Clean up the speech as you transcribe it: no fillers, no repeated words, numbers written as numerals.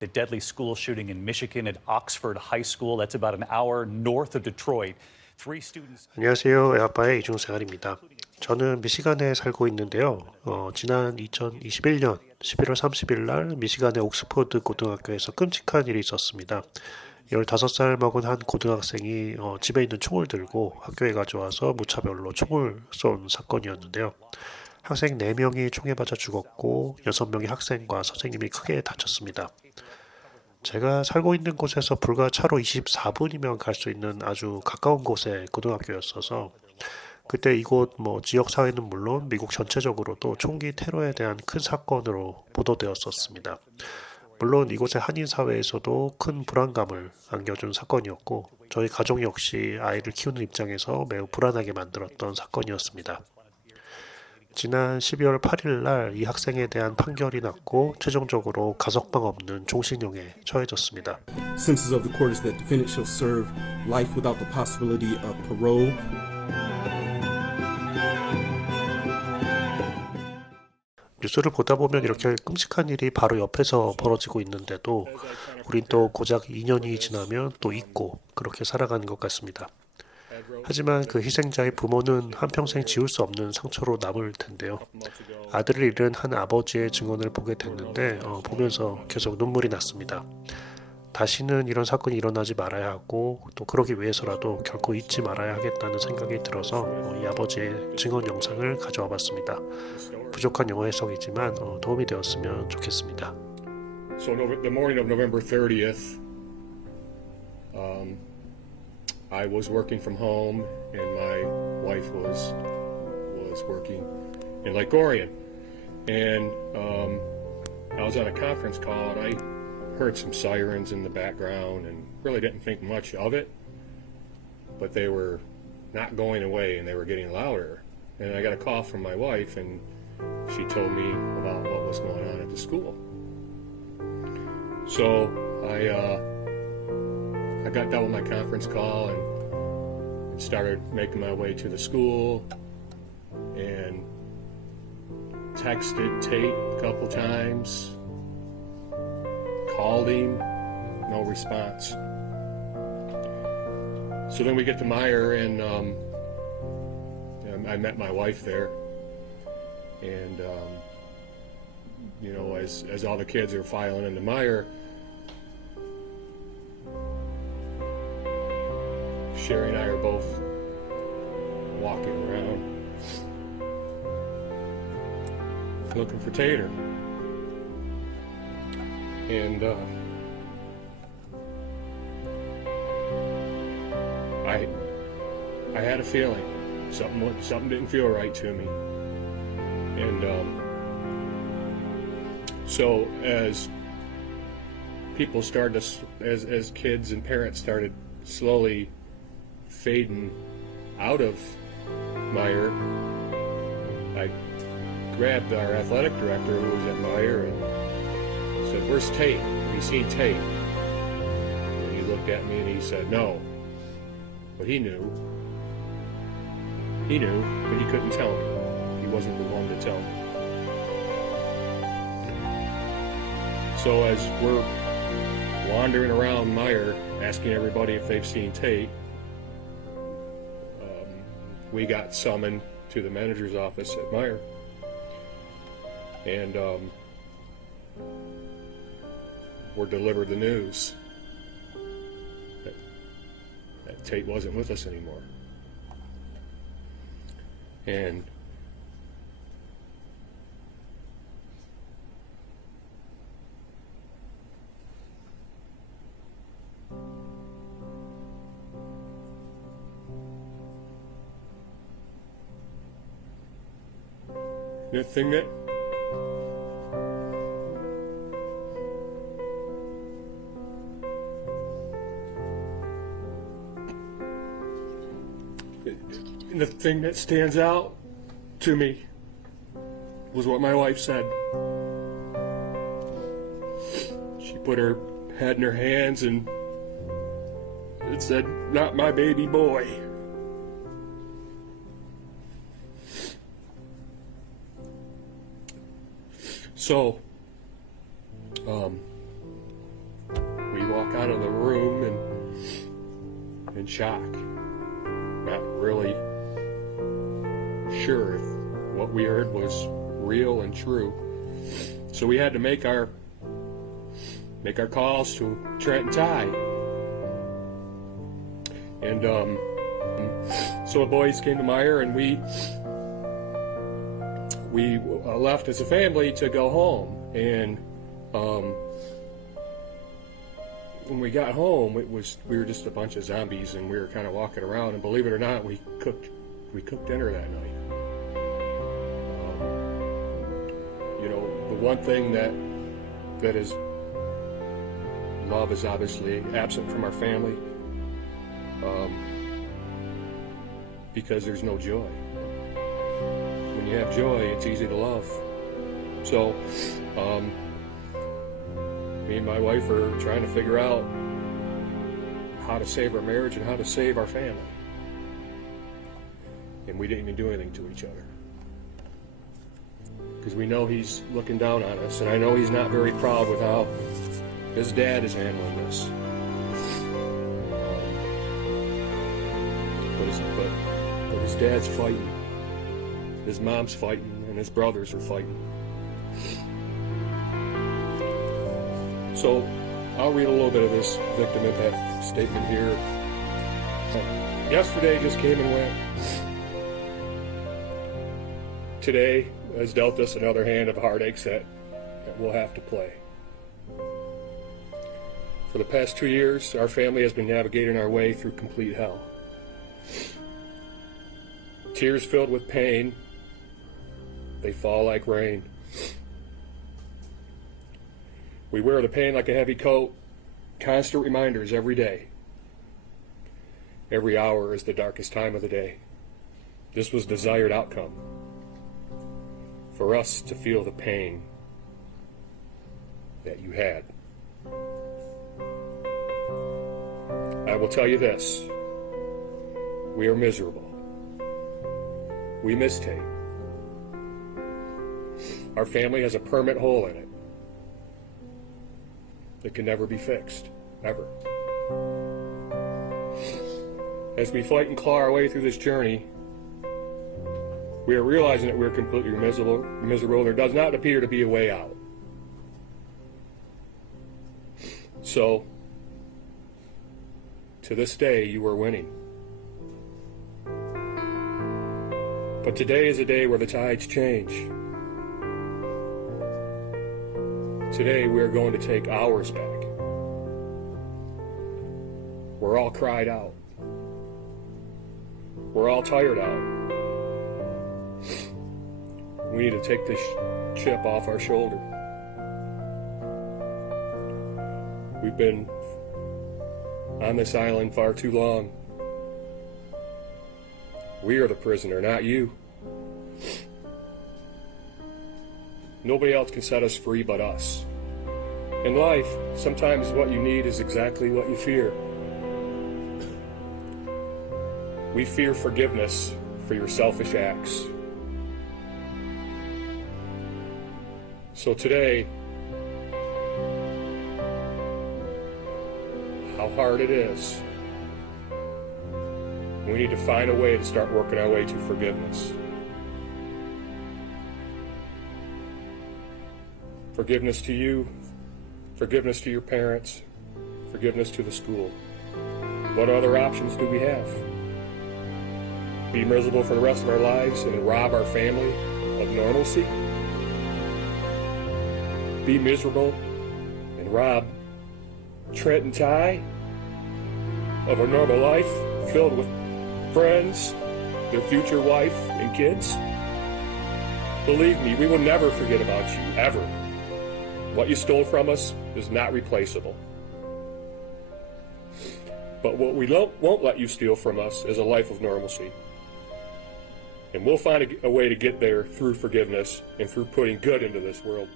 The deadly school shooting in Michigan at Oxford High School. That's about an hour north of Detroit. Three students. 안녕하세요. 애아빠의 이중생활입니다. 저는 미시간에 살고 있는데요. 지난 2021년 11월 30일 날 미시간의 옥스포드 고등학교에서 끔찍한 일이 있었습니다. 15살 먹은 한 고등학생이 집에 있는 총을 들고 학교에 가져와서 무차별로 총을 쏜 사건이었는데요. 학생 4명이 총에 맞아 죽었고 6명의 학생과 선생님이 크게 다쳤습니다. 제가 살고 있는 곳에서 불과 차로 24분이면 갈 수 있는 아주 가까운 곳의 고등학교였어서 그때 이곳 지역 사회는 물론 미국 전체적으로도 총기 테러에 대한 큰 사건으로 보도되었었습니다. 물론 이곳의 한인사회에서도 큰 불안감을 안겨준 사건이었고 저희 가족 역시 아이를 키우는 입장에서 매우 불안하게 만들었던 사건이었습니다. 지난 12월 8일 날 이 학생에 대한 판결이 났고 최종적으로 가석방 없는 종신형에 처해졌습니다. Sentence of the court is that defendant shall serve life without the possibility of parole. 뉴스를 보다 보면 이렇게 끔찍한 일이 바로 옆에서 벌어지고 있는데도 우린 또 고작 2년이 지나면 또 잊고 그렇게 살아가는 것 같습니다. 하지만 그 희생자의 부모는 한평생 지울 수 없는 상처로 남을 텐데요. 아들을 잃은 한 아버지의 증언을 보게 됐는데 보면서 계속 눈물이 났습니다. 다시는 이런 사건이 일어나지 말아야 하고 또 그러기 위해서라도 결코 잊지 말아야 하겠다는 생각이 들어서 이 아버지의 증언 영상을 가져와 봤습니다. 부족한 영어 해석이지만 도움이 되었으면 좋겠습니다. So the morning of November 30th, I was working from home, and my wife was working in Lake Orion, and I was on a conference call, and I heard some sirens in the background, and really didn't think much of it, but they were not going away, and they were getting louder. And I got a call from my wife, and she told me about what was going on at the school. So I got done with my conference call and started making my way to the school and texted Tate a couple times, called him, no response. So then we get to Meyer and I met my wife there, and as all the kids are filing into Meyer, Sherry and I are both walking around looking for Tater. And I had a feeling something didn't feel right to me. And so as people started to, as kids and parents started slowly fading out of Meyer, I grabbed our athletic director who was at Meyer and said, "Where's Tate? Have you seen Tate?" And he looked at me and he said, "No." But he knew, but he couldn't tell me. He wasn't the one to tell me. So as we're wandering around Meyer, asking everybody if they've seen Tate, we got summoned to the manager's office at Meyer, and were delivered the news that Tate wasn't with us anymore. And the thing that the thing that stands out to me was what my wife said. She put her head in her hands and it said, "Not my baby boy." So kind of the room in shock, not really sure if what we heard was real and true. So we had to make our calls to Trent and Ty. And so the boys came to Meyer, and we left as a family to go home. And when we got home, we were just a bunch of zombies, and we were kind of walking around. And believe it or not, we cooked dinner that night. You know, the one thing that is love is obviously absent from our family, because there's no joy. When you have joy, it's easy to love. So, me and my wife are trying to figure out how to save our marriage and how to save our family. And we didn't even do anything to each other, because we know he's looking down on us, and I know he's not very proud with how his dad is handling this. But his dad's fighting, his mom's fighting, and his brothers are fighting. So I'll read a little bit of this victim impact statement here. Yesterday just came and went. Today has dealt us another hand of heartaches that we'll have to play. For the past 2 years, our family has been navigating our way through complete hell. Tears filled with pain, they fall like rain. We wear the pain like a heavy coat, constant reminders every day. Every hour is the darkest time of the day. This was desired outcome, for us to feel the pain that you had. I will tell you this, we are miserable. We miss Tate. Our family has a permanent hole in it that can never be fixed, ever. As we fight and claw our way through this journey, we are realizing that we're completely miserable. There does not appear to be a way out. So, to this day, you are winning. But today is a day where the tides change. Today we are going to take ours back. We're all cried out. We're all tired out. We need to take this chip off our shoulder. We've been on this island far too long. We are the prisoner, not you. Nobody else can set us free but us. In life, sometimes what you need is exactly what you fear. We fear forgiveness for your selfish acts. So today, how hard it is, we need to find a way to start working our way to forgiveness. Forgiveness to you, forgiveness to your parents, forgiveness to the school. What other options do we have? Be miserable for the rest of our lives and rob our family of normalcy? Be miserable and rob Trent and Ty of a normal life filled with friends, their future wife and kids? Believe me, we will never forget about you, ever. What you stole from us is not replaceable. But what we won't let you steal from us is a life of normalcy. And we'll find a way to get there through forgiveness and through putting good into this world.